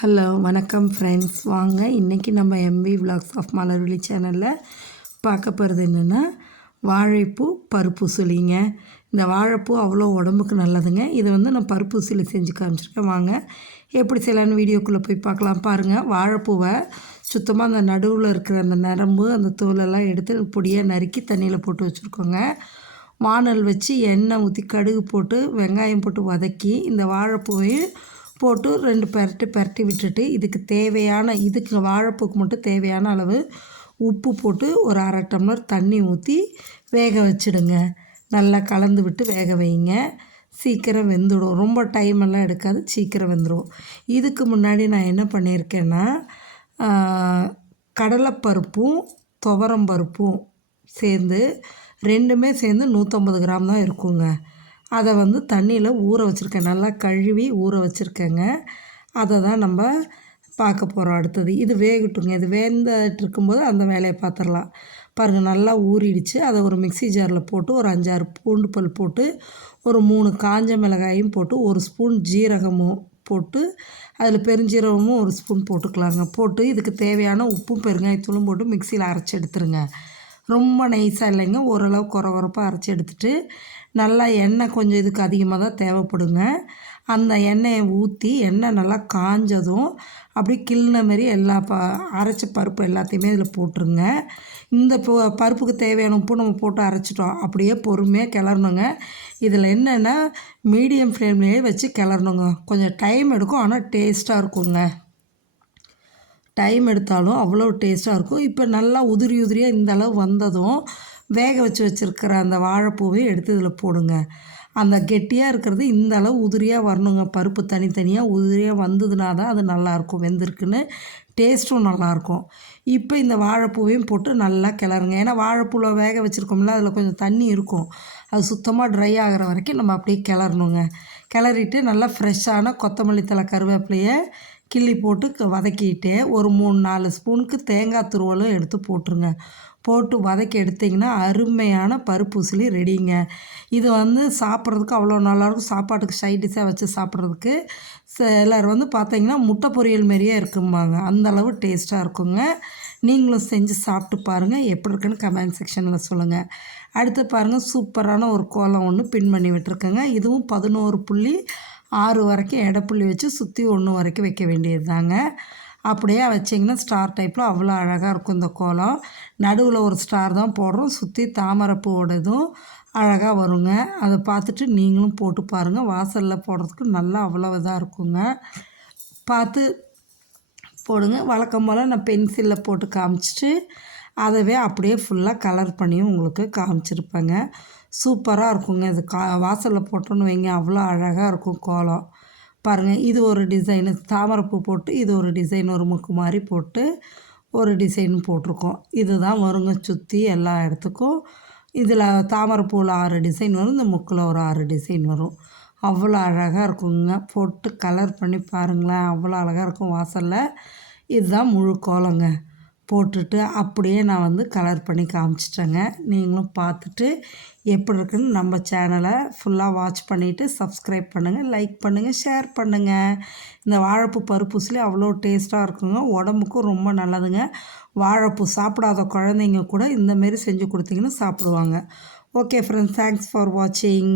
Hello வணக்கம் friends வாங்க இன்றைக்கி நம்ம எம்பி விலாக்ஸ் ஆஃப் மலர்விழி சேனலில் பார்க்க போகிறது என்னென்னா வாழைப்பூ பருப்பு சுளிங்க இந்த வாழைப்பூ அவ்வளோ உடம்புக்கு நல்லதுங்க. இதை வந்து நான் பருப்பு சுளி செஞ்சு காமிச்சிருக்கேன். வாங்க எப்படி செய்யலான்னு வீடியோக்குள்ளே போய் பார்க்கலாம். பாருங்கள் வாழைப்பூவை சுத்தமாக அந்த நடுவில் இருக்கிற அந்த நரம்பு அந்த தோலெல்லாம் எடுத்து பொடியாக நறுக்கி தண்ணியில் போட்டு வச்சுருக்கோங்க. வானல் வச்சு எண்ணெய் ஊற்றி கடுகு போட்டு வெங்காயம் போட்டு வதக்கி இந்த வாழைப்பூவையும் போட்டு ரெண்டு பரட்டு பரட்டி விட்டுட்டு இதுக்கு தேவையான இதுக்கு வாழைப்பூக்கு மட்டும் தேவையான அளவு உப்பு போட்டு ஒரு அரை டம்ளர் தண்ணி ஊற்றி வேக வச்சுடுங்க. நல்லா கலந்து விட்டு வேக வைங்க. சீக்கிரம் வெந்துடும். ரொம்ப டைம் எல்லாம் எடுக்காது. சீக்கிரம் வெந்துடும் இதுக்கு முன்னாடி நான் என்ன பண்ணியிருக்கேன்னா கடலைப்பருப்பும் துவரம் பருப்பும் சேர்ந்து ரெண்டுமே சேர்ந்து நூற்றம்பது கிராம் தான் இருக்குங்க. அதை வந்து தண்ணியில் ஊற வச்சுருக்கேன். நல்லா கழுவி ஊற வச்சுருக்கேங்க. அதை தான் நம்ம பார்க்க போகிறோம் அடுத்தது. இது வேகட்டுங்க. இது வேந்துட்டு இருக்கும்போது அந்த வேலையை பார்த்துடலாம். பாருங்கள் நல்லா ஊறிடுச்சு. அதை ஒரு மிக்சி ஜாரில் போட்டு ஒரு அஞ்சாறு பூண்டு பல் போட்டு ஒரு மூணு காஞ்ச மிளகாயும் போட்டு ஒரு ஸ்பூன் ஜீரகமும் போட்டு அதில் பெருஞ்சீரகமும் ஒரு ஸ்பூன் போட்டுக்கலாங்க. போட்டு இதுக்கு தேவையான உப்பும் பெருங்காயத்தூளும் போட்டு மிக்சியில் அரைச்சி எடுத்துருங்க. ரொம்ப நைஸாக இல்லைங்க. ஓரளவு குறை குறப்பாக அரைச்சி எடுத்துகிட்டு நல்லா எண்ணெய் கொஞ்சம் இதுக்கு அதிகமாக தான் தேவைப்படுங்க. அந்த எண்ணெயை ஊற்றி எண்ணெய் நல்லா காஞ்சதும் அப்படியே கிள்ளின மாரி எல்லா ப அரைச்ச பருப்பு எல்லாத்தையுமே இதில் போட்டுருங்க. இந்த பருப்புக்கு தேவையான உப்பு நம்ம போட்டு அரைச்சிட்டோம். அப்படியே பொறுமையாக கிளறணுங்க. இதில் என்னென்னா மீடியம் ஃப்ளேம்லேயே வச்சு கிளறணுங்க. கொஞ்சம் டைம் எடுக்கும் ஆனால் டேஸ்ட்டாக இருக்குங்க. டைம் எடுத்தாலும் அவ்வளோ டேஸ்ட்டாக இருக்கும். இப்போ நல்லா உதிரி உதிரியாக இந்த அளவு வந்ததும் வேக வச்சு வச்சுருக்கிற அந்த வாழைப்பூவையும் எடுத்து இதில் போடுங்க. அந்த கெட்டியாக இருக்கிறது இந்த அளவு உதிரியாக வரணுங்க. பருப்பு தனித்தனியாக உதிரியாக வந்ததுனா தான் அது நல்லாயிருக்கும் வெந்திருக்குன்னு டேஸ்ட்டும் நல்லாயிருக்கும் இப்போ இந்த வாழைப்பூவையும் போட்டு நல்லா கிளறுங்க. ஏன்னா வாழைப்பூவில் வேக வச்சுருக்கோம்ல அதில் கொஞ்சம் தண்ணி இருக்கும். அது சுத்தமாக ட்ரை ஆகிற வரைக்கும் நம்ம அப்படியே கிளறணுங்க. கிளறிட்டு நல்லா ஃப்ரெஷ்ஷான கொத்தமல்லி தலை கருவேப்பிலையை கிள்ளி போட்டு வதக்கிட்டு ஒரு மூணு நாலு ஸ்பூனுக்கு தேங்காய் துருவலும் எடுத்து போட்டுருங்க. போட்டு வதக்கி எடுத்திங்கன்னா அருமையான பருப்பு உசிலி ரெடிங்க. இது வந்து சாப்பிட்றதுக்கு அவ்வளோ நல்லாயிருக்கும் சாப்பாட்டுக்கு சைட் டிஷ்ஷாக வச்சு சாப்பிட்றதுக்கு. எல்லோரும் வந்து பார்த்தீங்கன்னா முட்டை பொரியல் மாரியே இருக்கும்பாங்க. அந்தளவு டேஸ்ட்டாக இருக்குங்க. நீங்களும் செஞ்சு சாப்பிட்டு பாருங்கள் எப்படி இருக்குன்னு கமெண்ட் செக்ஷனில் சொல்லுங்கள் அடுத்து பாருங்கள் சூப்பரான ஒரு கோலம் ஒன்று பின் பண்ணி விட்டுருக்கேங்க. இதுவும் பதினோரு புள்ளி ஆறு வரைக்கும் இடப்புள்ளி வச்சு சுற்றி ஒன்று வரைக்கும் வைக்க வேண்டியது தாங்க அப்படியே வச்சிங்கன்னா ஸ்டார் டைப்பில் அவ்வளோ அழகாக இருக்கும் இந்த கோலம். நடுவில் ஒரு ஸ்டார் தான் போடுறோம். சுற்றி தாமரைப்பூவோடதும் அழகாக வருங்க. அதை பார்த்துட்டு நீங்களும் போட்டு பாருங்கள் வாசலில் போடுறதுக்கு நல்லா அவ்வளோ இதாக இருக்குங்க. பார்த்து போடுங்க. வழக்கம் போல் நான் பென்சிலில் போட்டு காமிச்சிட்டு அதவே அப்படியே ஃபுல்லாக கலர் பண்ணியும் உங்களுக்கு காமிச்சிருப்பேங்க. சூப்பராக இருக்குங்க. இது கா வாசலில் போட்டோன்னு வைங்க. அவ்வளோ அழகாக இருக்கும் கோலம். பாருங்கள் இது ஒரு டிசைனு தாமரைப்பூ போட்டு இது ஒரு டிசைன் ஒரு முக்கு மாதிரி போட்டு ஒரு டிசைன் போட்டிருக்கோம். இது தான் வருங்க சுற்றி எல்லா இடத்துக்கும். இதில் தாமரைப்பூவில் ஆறு டிசைன் வரும். இந்த முக்கில் ஒரு ஆறு டிசைன் வரும். அவ்வளோ அழகாக இருக்குங்க. போட்டு கலர் பண்ணி பாருங்களேன். அவ்வளோ அழகாக இருக்கும் வாசலில். இதுதான் முழு கோலங்க. போட்டுட்டு அப்படியே நான் வந்து கலர் பண்ணி காமிச்சிட்டேங்க. நீங்களும் பார்த்துட்டு எப்படி இருக்குன்னு நம்ம சேனலை ஃபுல்லாக வாட்ச் பண்ணிவிட்டு சப்ஸ்கிரைப் பண்ணுங்கள் லைக் பண்ணுங்கள் ஷேர் பண்ணுங்கள் இந்த வாழைப்பூ பருப்புஸ்லேயே அவ்வளோ டேஸ்ட்டாக இருக்குங்க. உடம்புக்கும் ரொம்ப நல்லதுங்க. வாழைப்பூ சாப்பிடாத குழந்தைங்க கூட இந்தமாரி செஞ்சு கொடுத்தீங்கன்னா சாப்பிடுவாங்க. ஓகே ஃப்ரெண்ட்ஸ் தேங்க்ஸ் ஃபார் வாட்சிங்